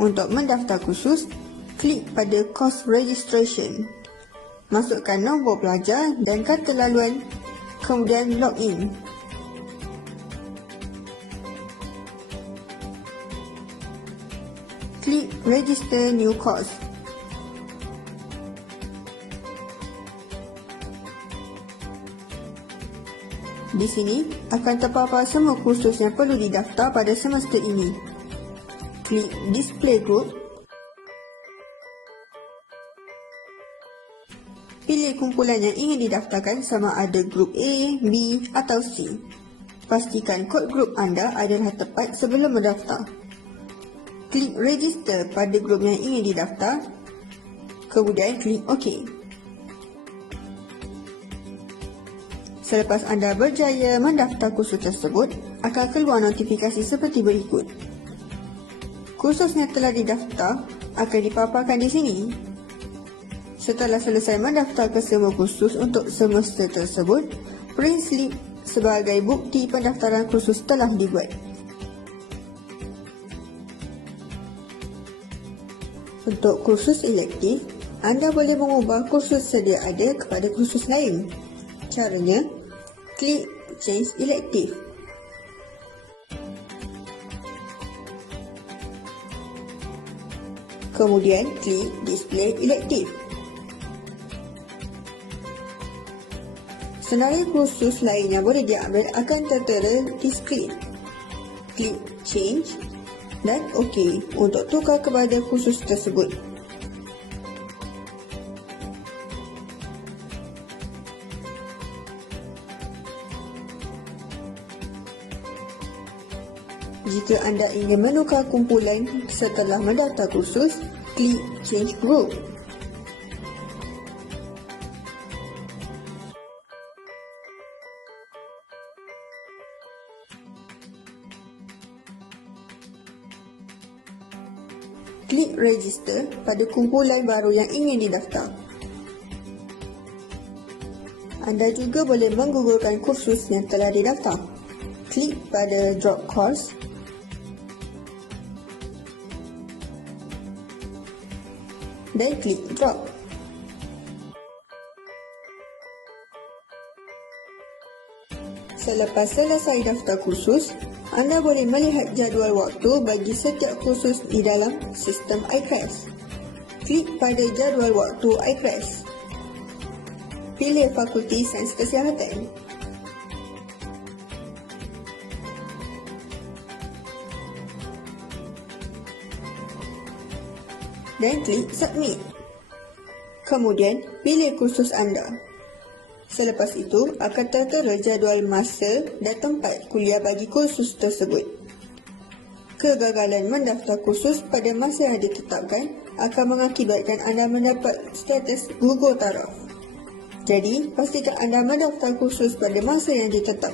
Untuk mendaftar kursus, klik pada Course Registration. Masukkan nombor pelajar dan kad laluan, kemudian login. Klik Register New Course. Di sini akan terpapar semua kursus yang perlu didaftar pada semester ini. Klik Display Group. Pilih kumpulan yang ingin didaftarkan sama ada grup A, B atau C. Pastikan kod grup anda adalah tepat sebelum mendaftar. Klik Register pada grup yang ingin didaftar, kemudian klik OK. Selepas anda berjaya mendaftar kursus tersebut, akan keluar notifikasi seperti berikut. Kursus yang telah didaftar akan dipaparkan di sini. Setelah selesai mendaftar ke semua kursus untuk semester tersebut, print slip sebagai bukti pendaftaran kursus telah dibuat. Untuk kursus elektif, anda boleh mengubah kursus sedia ada kepada kursus lain. Caranya, klik Change Elective. Kemudian klik Display Elective. Senarai kursus lain yang boleh diambil akan tertera di skrin. Klik Change dan OK untuk tukar kepada kursus tersebut. Jika anda ingin menukar kumpulan setelah mendaftar kursus, klik Change Group. Klik Register pada kumpulan baru yang ingin didaftar. Anda juga boleh menggugurkan kursus yang telah didaftar. Klik pada Drop Course. Dan klik Drop. Selepas selesai daftar kursus, anda boleh melihat jadual waktu bagi setiap kursus di dalam sistem iClass. Klik pada jadual waktu iClass. Pilih Fakulti Sains Kesihatan. Dan klik Submit. Kemudian, pilih kursus anda. Selepas itu, akan tertera jadual masa dan tempat kuliah bagi kursus tersebut. Kegagalan mendaftar kursus pada masa yang ditetapkan akan mengakibatkan anda mendapat status gugur taraf. Jadi, pastikan anda mendaftar kursus pada masa yang ditetapkan.